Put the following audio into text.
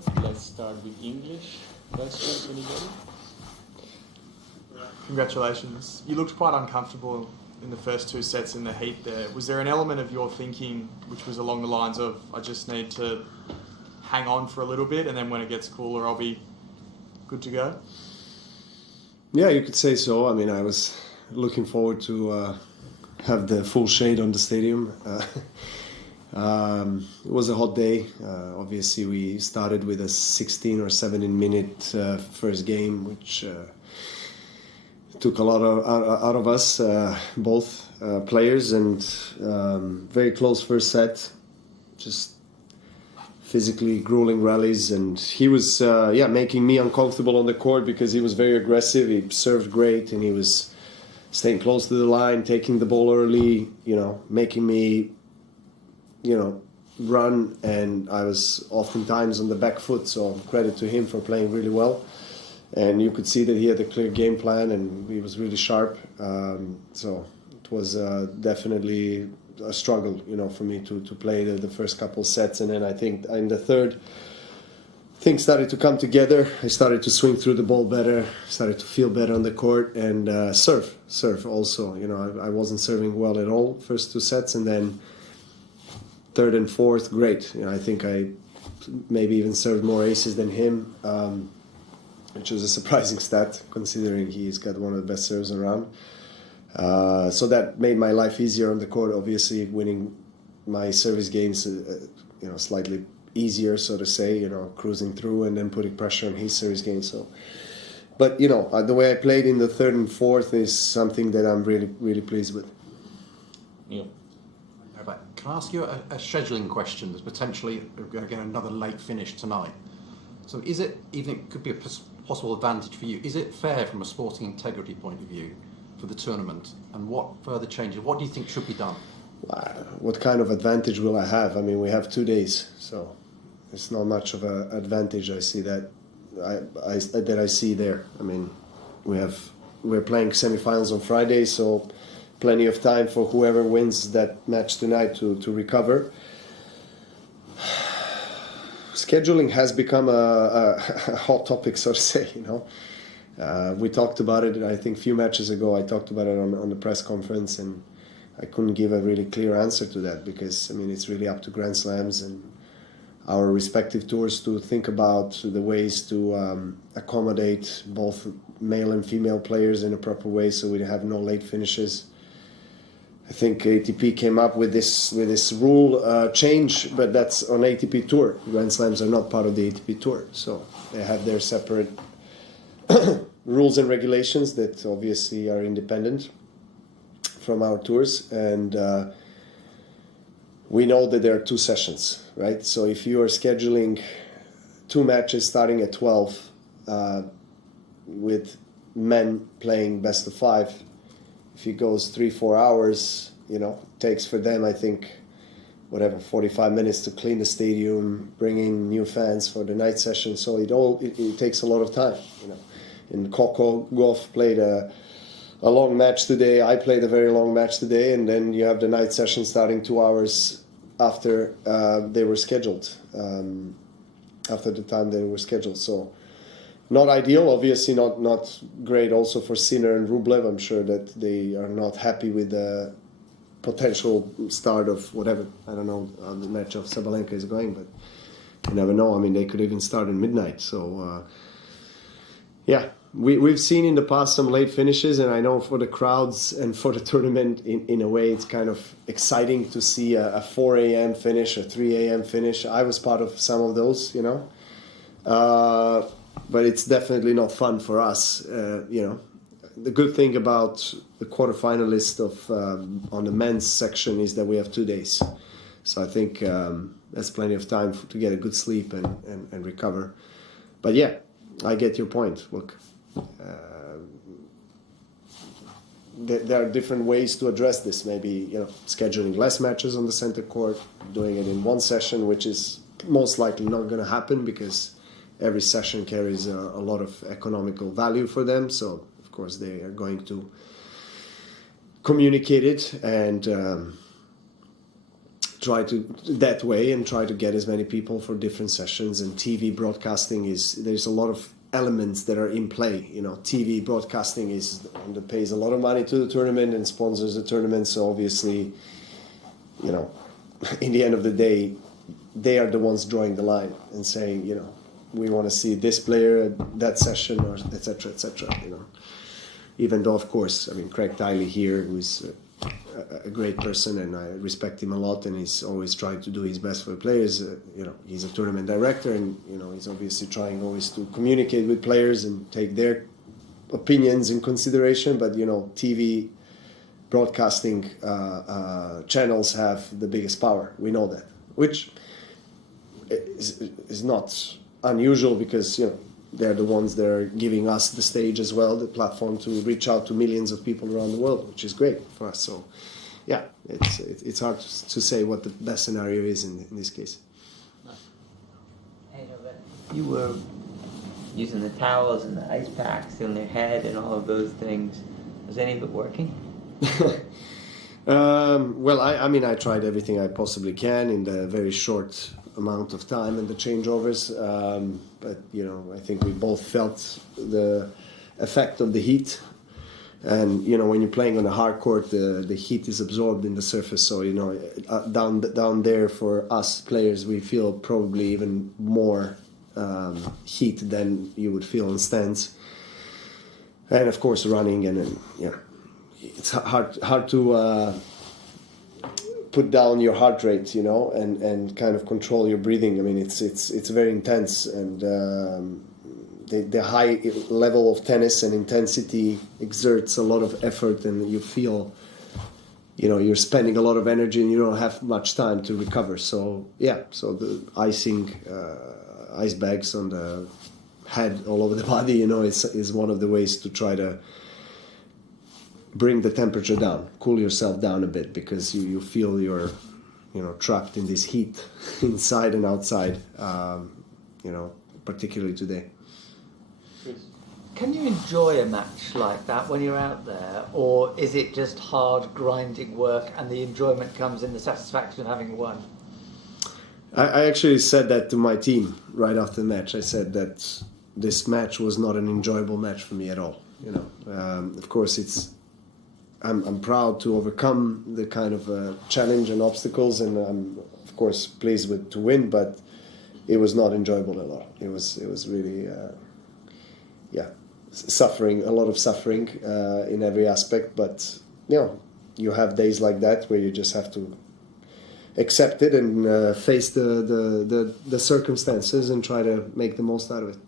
questions. Let's start with English questions. Anybody? Congratulations. You looked quite uncomfortable in the first two sets in the heat there. Was there an element of your thinking which was along the lines of, I just need to hang on for a little bit and then when it gets cooler I'll be good to go? Yeah, you could say so. I mean, I was looking forward to have the full shade on the stadium. It was a hot day. Obviously, we started with a 16 or 17 minute first game, which took a lot out of us, both players, and very close first set. Just physically grueling rallies, and he was making me uncomfortable on the court because he was very aggressive. He served great, and he was staying close to the line, taking the ball early, making me run, and I was oftentimes on the back foot, so credit to him for playing really well. And you could see that he had a clear game plan and he was really sharp. So it was definitely a struggle, for me to play the first couple sets. And then I think in the third, things started to come together. I started to swing through the ball better, started to feel better on the court, and serve also. I wasn't serving well at all first two sets, and then third and fourth, great. I think I maybe even served more aces than him, which was a surprising stat considering he's got one of the best serves around. So that made my life easier on the court. Obviously, winning my service games, slightly easier, so to say. Cruising through and then putting pressure on his service game. So, but the way I played in the third and fourth is something that I'm really, really pleased with. Yeah. Can I ask you a scheduling question? There's potentially, again, another late finish tonight. So is it, even it could be a possible advantage for you, is it fair from a sporting integrity point of view for the tournament? And what further changes, what do you think should be done? What kind of advantage will I have? I mean, we have 2 days, so it's not much of an advantage. I see that I see there. I mean, we're playing semifinals on Friday, so plenty of time for whoever wins that match tonight to recover. Scheduling has become a hot topic, so to say. We talked about it. I think a few matches ago, I talked about it on the press conference, and I couldn't give a really clear answer to that because it's really up to Grand Slams and our respective tours to think about the ways to accommodate both male and female players in a proper way, so we have no late finishes. I think ATP came up with this rule change, but that's on ATP Tour. Grand Slams are not part of the ATP Tour, so they have their separate rules and regulations that obviously are independent from our tours. And we know that there are 2 sessions, right? So if you are scheduling 2 matches starting at 12 with men playing best of 5, if it goes 3-4 hours, takes for them, I think, 45 minutes to clean the stadium, bring in new fans for the night session. So it takes a lot of time. And Coco Gauff played a long match today. I played a very long match today, and then you have the night session starting 2 hours after they were scheduled, after the time they were scheduled. So not ideal, obviously not great also for Sinner and Rublev. I'm sure that they are not happy with the potential start of whatever. I don't know how the match of Sabalenka is going, but you never know. I mean, they could even start at midnight. So, we've seen in the past some late finishes, and I know for the crowds and for the tournament, in a way, it's kind of exciting to see a 4 a.m. finish, a 3 a.m. finish. I was part of some of those, but it's definitely not fun for us. The good thing about the quarterfinalist on the men's section is that we have 2 days. So I think that's plenty of time to get a good sleep and recover. But yeah, I get your point. Look, there are different ways to address this. Maybe scheduling less matches on the center court, doing it in one session, which is most likely not going to happen because every session carries a lot of economical value for them. So of course they are going to communicate it, and try to that way and try to get as many people for different sessions. And TV broadcasting there's a lot of elements that are in play. You know, TV broadcasting that pays a lot of money to the tournament and sponsors the tournament. So obviously, you know, in the end of the day, they are the ones drawing the line and saying, you know, we want to see this player at that session, or etc. You know, even though, of course, I mean, Craig Tiley here, who's a great person, and I respect him a lot, and he's always trying to do his best for the players. You know, he's a tournament director, and you know, he's obviously trying always to communicate with players and take their opinions in consideration. But you know, TV broadcasting channels have the biggest power. We know that, which is not unusual, because you know, they're the ones that are giving us the stage as well, the platform to reach out to millions of people around the world, which is great for us. So, yeah, it's hard to say what the best scenario is in this case. Hey, Novak, you were using the towels and the ice packs on their head and all of those things. Was any of it working? Well, I mean, I tried everything I possibly can in the very short amount of time and the changeovers, but you know, I think we both felt the effect of the heat, and you know, when you're playing on a hard court, the heat is absorbed in the surface, so you know, down there for us players, we feel probably even more heat than you would feel on stands, and of course running, and yeah, it's hard to put down your heart rate, you know, and kind of control your breathing. I mean, it's very intense, and the high level of tennis and intensity exerts a lot of effort, and you feel, you know, you're spending a lot of energy and you don't have much time to recover. So yeah, so the icing, ice bags on the head all over the body, you know, is one of the ways to try to bring the temperature down, cool yourself down a bit, because you feel you're, you know, trapped in this heat inside and outside, you know, particularly today. Can you enjoy a match like that when you're out there, or is it just hard grinding work and the enjoyment comes in the satisfaction of having won? I actually said that to my team right after the match. I said that this match was not an enjoyable match for me at all. You know, of course I'm proud to overcome the kind of challenge and obstacles, and I'm of course pleased to win, but it was not enjoyable at all. It was really suffering, a lot of suffering in every aspect. But you know, you have days like that where you just have to accept it and face the circumstances and try to make the most out of it.